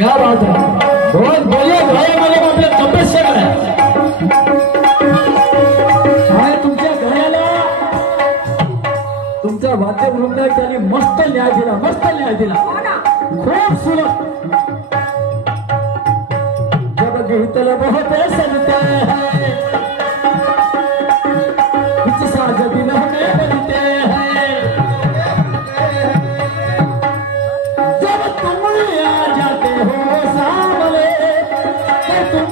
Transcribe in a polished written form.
क्या बात है, बहुत बोलिए भाई, मला आपल्या तपस्या करा आणि तुमच्या घराला तुमचा वाद्यवृंद त्यांनी मस्त न्याय दिला, मस्त न्याय दिला, खूप सुलभ. जब गीतल बहुत सजते हैं, कुछ साज दिल हमें बनते हैं, जब तुम आ जाते हो सामने तो तुम